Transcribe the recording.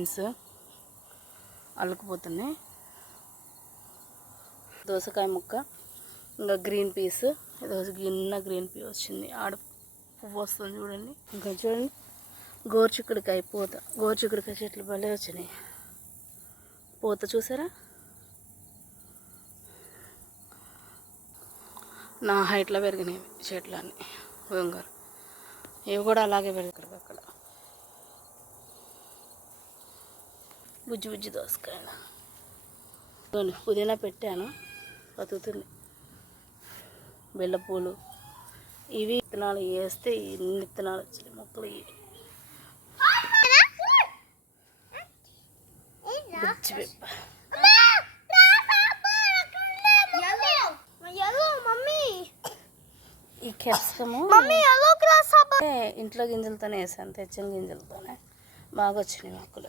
Beans అల్లుకుపోతున్నాయి. దోసకాయ ముక్క, ఇంకా గ్రీన్ పీస్, గిన్నె గ్రీన్ పీస్ వచ్చింది. ఆడ పువ్వు వస్తుంది చూడండి. ఇంకా చూడండి గోరుచిక్కుడికాయ పూత, గోరుచిక్కుడికాయ చెట్లు భలే వచ్చినాయి. పూత చూసారా? నా హైట్లో పెరిగినాయి చెట్లు అన్నీ. గోంగూర ఇవి కూడా అలాగే పెరిగారు. అక్కడ బుజ్జి బుజ్జి దోసకాయలు. పుదీనా పెట్టాను, బతుకుతుంది. బెల్లపూలు ఇవి విత్తనాలు వేస్తే ఇన్ని విత్తనాలు వచ్చినాయి మొక్కలు. ఇవి బుజ్జి పెప్ప, ఈ కెప్సికము ఇంట్లో గింజలతోనే వేసాను, తెచ్చిన గింజలతోనే బాగా వచ్చినాయి మొక్కలు.